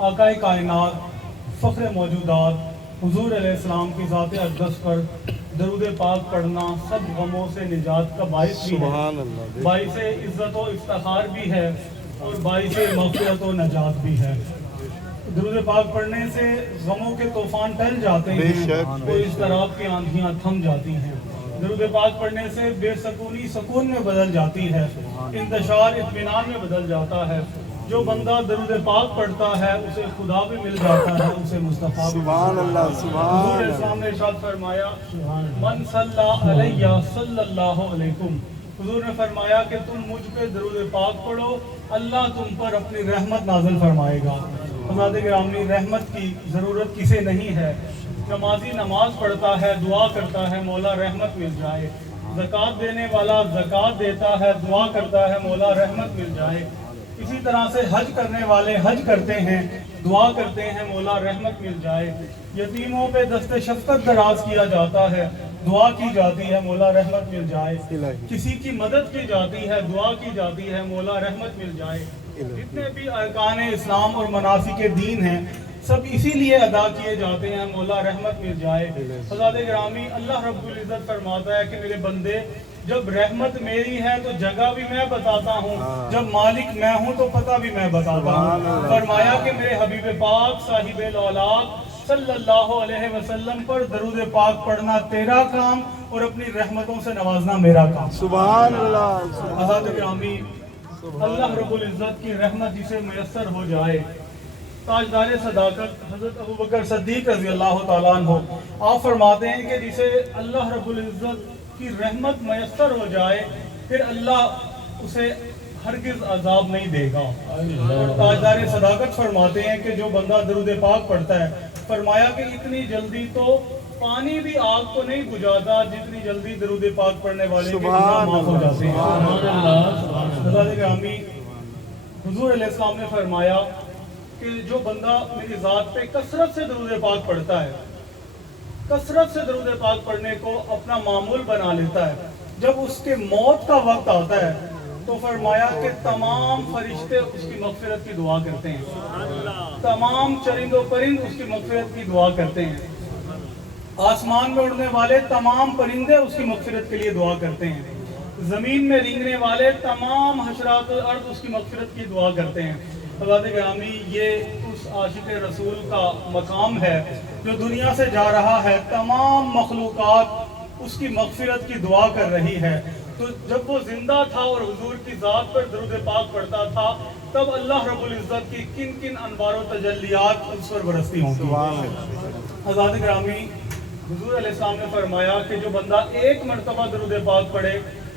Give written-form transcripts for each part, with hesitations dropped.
आकाए कायनात फ़ख्र मौजूदात हुजूर अलैहिस्सलाम की ज़ात अक़दस पर दरूद पाक पढ़ना सब गमों से निजात का बाइस भी है, बाइस इज़्ज़त व इफ्तिखार भी है और बाइस मग़फ़िरत व नजात भी है। दरूद पाक पढ़ने से गमों के तूफ़ान टल जाते हैं और इज़्तिराब की आंधियाँ थम जाती हैं। दरूद पाक पढ़ने से बेसकूनी सुकून में बदल जाती है, इंतशार इत्मीनान में बदल जाता है। जो बंदा दरूद पाक पढ़ता है उसे खुदा भी मिल जाता है, उसे मुस्तफ़ा भी। सुभान अल्लाह, सुभान अल्लाह। हुजूर इस्लाम ने इरशाद फरमाया, मन सल्ला अलैया सल्लल्लाहु अलैकुम। हुजूर ने फरमाया कि तुम मुझ पे दरूद पाक पढ़ो, अल्लाह तुम पर अपनी रहमत नाज़िल फरमाएगा। हज़रात गिरामी, रहमत की ज़रूरत किसे नहीं है। नमाजी नमाज पढ़ता है, दुआ करता है मौला रहमत मिल जाए। ज़कात देने वाला ज़कात देता है, दुआ करता है मौला रहमत मिल जाए। इसी तरह से हज करने वाले हज करते हैं, दुआ करते हैं मौला रहमत मिल जाए। यतीमों पे दस्ते शफ़क़त दराज किया जाता है, दुआ की जाती है मौला रहमत मिल जाए। किसी की मदद की जाती है, दुआ की जाती है मौला रहमत मिल जाए। जितने भी अरकान इस्लाम और मनासिक दीन हैं सब इसीलिए अदा किए जाते हैं, मौला रहमत मिल जाए। हज़रात गिरामी, अल्लाह रब्बुल इज़्ज़त फरमाता है कि मेरे बंदे जब रहमत मेरी है तो जगह भी मैं बताता हूँ, जब मालिक मैं हूँ तो पता भी मैं बताता हूँ। फरमाया कि मेरे हबीब पाक साहिब औलाद सल्लल्लाहु अलैहि वसल्लम पर दरूद पाक पढ़ना तेरा काम और अपनी रहमतों से नवाजना मेरा काम। सुभान अल्लाह। हज़रात गिरामी, अल्लाह रब्बुल इज़्ज़त की रहमत जिसे मैसर हो जाए, ताजदार सदाकत हज़रत अबू बकर सिद्दीक़ रज़ी अल्लाह तआला अन्हु आप फरमाते हैं कि जिसे अल्लाह रब्बुल इज़्ज़त की रहमत मैसर हो जाए फिर अल्लाह उसे हरगिज़ अजाब नहीं देगा। और ताजदार सदाकत फरमाते हैं कि जो बंदा दरूद पाक पढ़ता है, फरमाया कि इतनी जल्दी तो पानी भी आग को नहीं बुझाता जितनी जल्दी दरूद पाक पढ़ने वाले के गुनाह माफ हो जाते हैं। हुजूर अलैहिस्सलाम ने फरमाया कि जो बंदा मेरी ज़ात पे कसरत से दरूद पाक पढ़ता है, कसरत से दरूद पाक पढ़ने को अपना मामूल बना लेता है, जब उसके मौत का वक्त आता है तो फरमाया कि तमाम फरिश्ते उसकी मग़फ़िरत की दुआ करते हैं, तमाम चरिंदो परिंद उसकी मग़फ़िरत की दुआ करते हैं, आसमान में उड़ने वाले तमाम परिंदे उसकी मग़फ़िरत के लिए दुआ करते हैं, ज़मीन में रेंगने वाले तमाम हशरात अर्द उसकी मग़फ़िरत की दुआ करते हैं। हज़रात गिरामी, ये उस आशिक़ रसूल का मकाम है जो दुनिया से जा रहा है, तमाम मखलूक़ात उसकी मग़फ़िरत की दुआ कर रही है। तो जब वो ज़िंदा था और हुजूर की ज़ात पर दरूद पाक पढ़ता था, तब अल्लाह रब्बुल इज़्ज़त की किन किन अनवार व तजल्लियात उस पर बरसती होंगी। हज़रात गिरामी, हुजूर अलैहिस्सलाम ने फरमाया कि जो बंदा एक मरतबा दरूद पाक पढ़े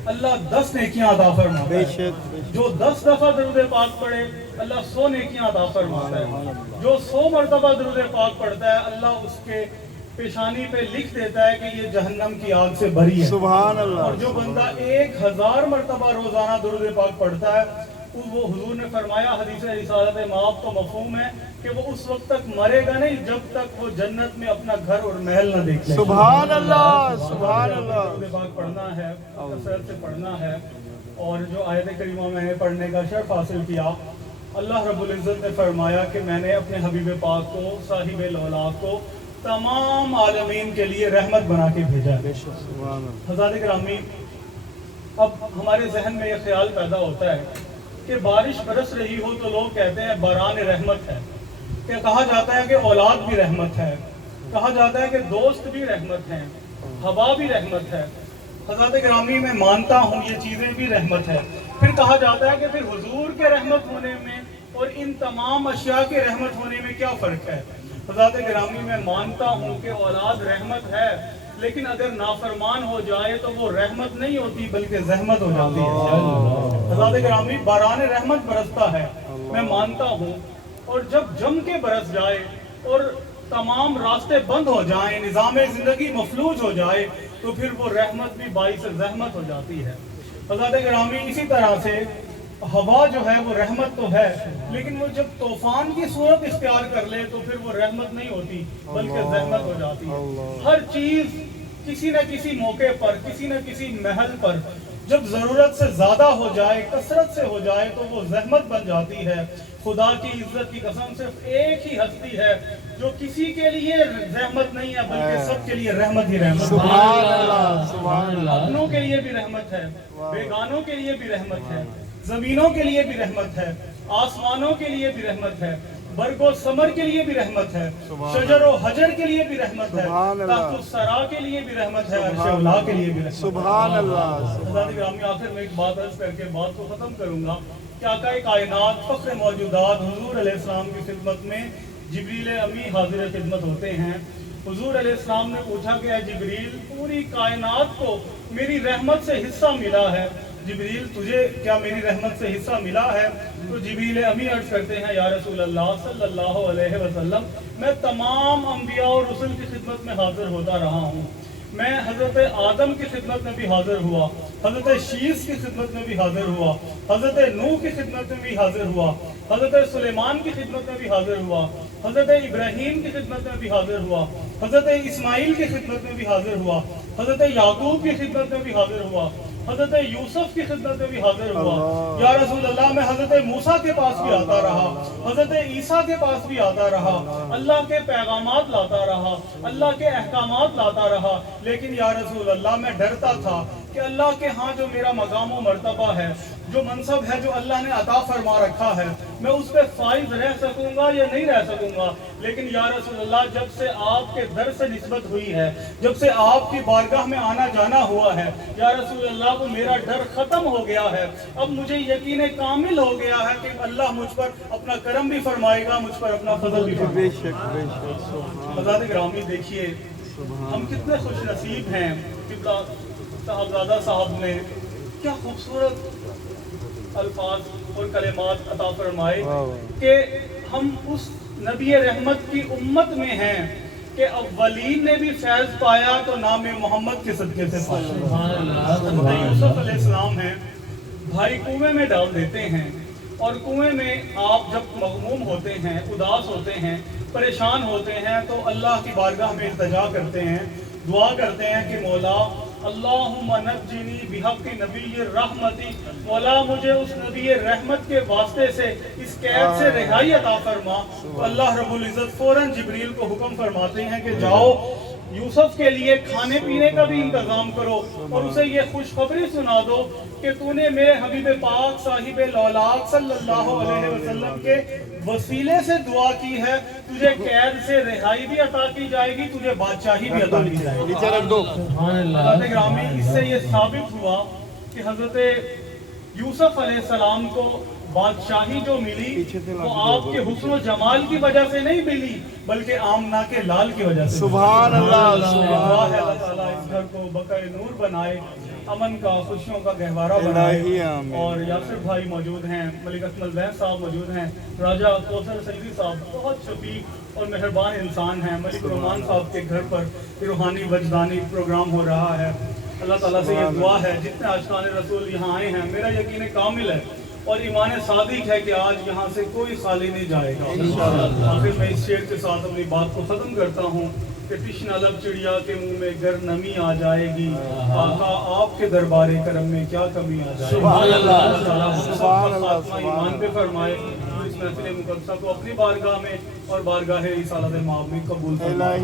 अल्लाह 10 नेकियां अता फरमाता है। जो 10 दफ़ा दरूद पाक पढ़े अल्लाह 100 नेकियां अता फरमाता है। जो 100 मरतबा दरूद पाक पढ़ता है अल्लाह उसके पेशानी पे लिख देता है कि ये जहन्नम की आग से भरी है। सुभान अल्लाह। और जो बंदा 1000 मरतबा रोजाना दरूद पाक पढ़ता है, वो हुजूर ने फरमाया हदीस रिसालत माफ तो मफहूम है कि वो उस वक्त तक मरेगा नहीं जब तक वो जन्नत में अपना घर और महल न देख ले। सुभान अल्लाह, सुभान अल्लाह। दरूद पाक पढ़ना है, कसरत से पढ़ना है। और जो आयत करीमा मैंने पढ़ने का शर्फ हासिल किया, अल्लाह रब्बुल इज़्ज़त ने फरमाया कि मैंने अपने हबीब पाक को साहिब औलाद को तमाम आलमीन के लिए रहमत बना के भेजा है। हज़रात गिरामी, अब हमारे जहन में यह ख्याल पैदा होता है कि बारिश बरस रही हो तो लोग कहते हैं बारान रहमत है, कि कहा जाता है कि औलाद भी रहमत है, कहा जाता है कि दोस्त भी रहमत हैं, हवा भी रहमत है। हज़रत गिरामी, मैं मानता हूँ ये चीज़ें भी रहमत है। फिर कहा जाता है कि फिर हुजूर के रहमत होने में और इन तमाम अशिया के रहमत होने में क्या फ़र्क है। हज़रत गिरामी, मैं मानता हूँ कि औलाद रहमत है, लेकिन अगर नाफरमान हो जाए तो वो रहमत नहीं होती बल्कि जहमत हो जाती है। हज़रत गिरामी, बारान रहमत बरसता है, मैं मानता हूँ, और जब जम के बरस जाए और तमाम रास्ते बंद हो जाएं, निज़ाम ज़िंदगी मफलूज हो जाए, तो फिर वो रहमत भी बाइस ज़हमत हो जाती है। हज़रत गिरामी, इसी तरह से हवा जो है वो रहमत तो है, लेकिन वो जब तूफान की सूरत इख्तियार कर ले तो फिर वो रहमत नहीं होती बल्कि जहमत हो जाती है। हर चीज़ किसी न किसी मौके पर, किसी न किसी महल पर जब ज़रूरत से ज़्यादा हो जाए, कसरत से हो जाए, तो वो जहमत बन जाती है। खुदा की इज्जत की कसम सिर्फ एक ही हस्ती है जो किसी के लिए रहमत नहीं है बल्कि सबके लिए रहमत ही रहमत है। सुभान अल्लाह, सुभान अल्लाह। अपनों के लिए भी रहमत है, बेगानों के लिए भी रहमत है, जमीनों के लिए भी रहमत है, आसमानों के लिए भी रहमत है, बरगो समर के लिए भी रहमत है, शजर और हजर के लिए भी रहमत है, तख्त सरा के लिए भी रहमत है, अर्श उला के लिए भी रहमत है। सुभान अल्लाह। हज़रत ग्रामी आखिर में एक बात अर्ज करके बात को खत्म करूंगा कि आका कायनात फख्र मौजूदात हुजूर अलैहिस्सलाम की खिदमत में जिब्रील अमी हाजिर खिदमत होते हैं। हुजूर अलैहिस्सलाम ने पूछा कि जिब्रील पूरी कायनात को मेरी रहमत से हिस्सा मिला है, जिब्रील तुझे क्या मेरी रहमत से हिस्सा मिला है? तो जिब्रील अमी अर्ज करते हैं या रसूल अल्लाह सल्लल्लाहु अलैहि वसल्लम मैं तमाम अंबिया और रसूल की खिदमत में हाजिर होता रहा हूँ। मैं हज़रत आदम की खिदमत में भी हाजिर हुआ, हज़रत शीस की खिदमत में भी हाजिर हुआ, हज़रत नूह की खिदमत में भी हाजिर हुआ, हज़रत सुलेमान की खिदमत में भी हाजिर हुआ, हज़रत इब्राहीम की खिदमत में भी हाजिर हुआ, हज़रत इस्माइल की खिदमत में भी हाजिर हुआ, हज़रत याकूब की खिदमत में भी हाजिर हुआ, हज़रत यूसुफ की खिदमत में भी हाजिर हुआ। या रसूल अल्लाह मैं हज़रत मूसा के पास भी आता रहा, हज़रत ईसा के पास भी आता रहा, अल्लाह के पैगामात लाता रहा, अल्लाह के अहकामात लाता रहा, लेकिन या रसूल अल्लाह मैं डरता था कि अल्लाह के हाँ जो मेरा मकाम व मर्तबा है, जो मनसब है, जो अल्लाह ने अता फरमा रखा है, मैं उस पर फाइज रह सकूंगा या नहीं रह सकूंगा। लेकिन या रसूल अल्लाह जब से आपके दर से निस्बत हुई है, जब से आपकी बारगाह में आना जाना हुआ है, या रसूल अल्लाह को मेरा डर खत्म हो गया है। अब मुझे यकीन कामिल हो गया है कि अल्लाह मुझ पर अपना करम भी फरमाएगा, मुझ पर अपना फजल भी फरमाएगा। हज़रत ग्रामी देखिए हम कितने खुश नसीब हैं कि साहबजादा साहब ने क्या खूबसूरत अल्फाज और कलेमात अता फरमाए कि हम उस नबी रहमत की उम्मत में हैं कि अव्वलीन ने भी फैज़ पाया तो नाम मोहम्मद के सदके से पाया। यूसुफ अलैहिस्सलाम हैं, भाई कुएं में डाल देते हैं और कुएं में आप जब मगमूम होते हैं, उदास होते हैं, परेशान होते हैं तो अल्लाह की बारगाह में इल्तिजा करते हैं, दुआ करते हैं कि मौला अल्लाहुम्मा नज्जिनी बिहक़्क़ि नबी रहमती, मौला मुझे उस नबी रहमत के वास्ते से इस कैद से रिहाई अता फरमा। तो अल्लाह रब्बुल इज़्ज़त फौरन जिब्रील को हुक्म फरमाते हैं कि जाओ यूसुफ के लिए खाने पीने का भी इंतजाम करो और उसे ये खुशखबरी सुना दो कि तूने मेरे हबीब पाक साहिब लौलाक सल्लल्लाहु अलैहि वसल्लम के वसीले से दुआ की है, तुझे कैद से रिहाई भी अता की जाएगी, तुझे बादशाही भी अता की जाएगी। हज़रत ग्रामी इससे ये साबित हुआ कि हज़रत यूसुफ अलैहिस्सलाम को बादशाही जो मिली वो आपके हुस्न जमाल की वजह से नहीं मिली बल्कि आमना के लाल की वजह से। सुभान अल्लाह। अल्लाह ताला इस घर को बकर नूर बनाए, अमन का, खुशियों का गहवारा बनाए। और यासिर भाई मौजूद हैं, मलिक अकमल वैद साहब मौजूद हैं, राजा कौसर सईदी साहब बहुत शफीक और मेहरबान इंसान हैं। मलिक रोमान साहब के घर पर रूहानी वजदानी प्रोग्राम हो रहा है। अल्लाह ताला से ये दुआ है जितने आशिकान रसूल यहाँ आए हैं, मेरा यकीन कामिल है और ईमान सादिक है कि आज यहाँ से कोई खाली नहीं जाएगा। आखिर मैं इस शेर के साथ अपनी बात को ख़त्म करता हूँ कि तिश्न अलग चिड़िया के मुंह में गर नमी आ जाएगी, आका आपके दरबारे करम में क्या कमी आ जाएगी। ईमान पे फरमाए इस महफिल मुक़द्दसा को अपनी बारगाह में और बारगाह रिसालत माब में कबूल फरमाए।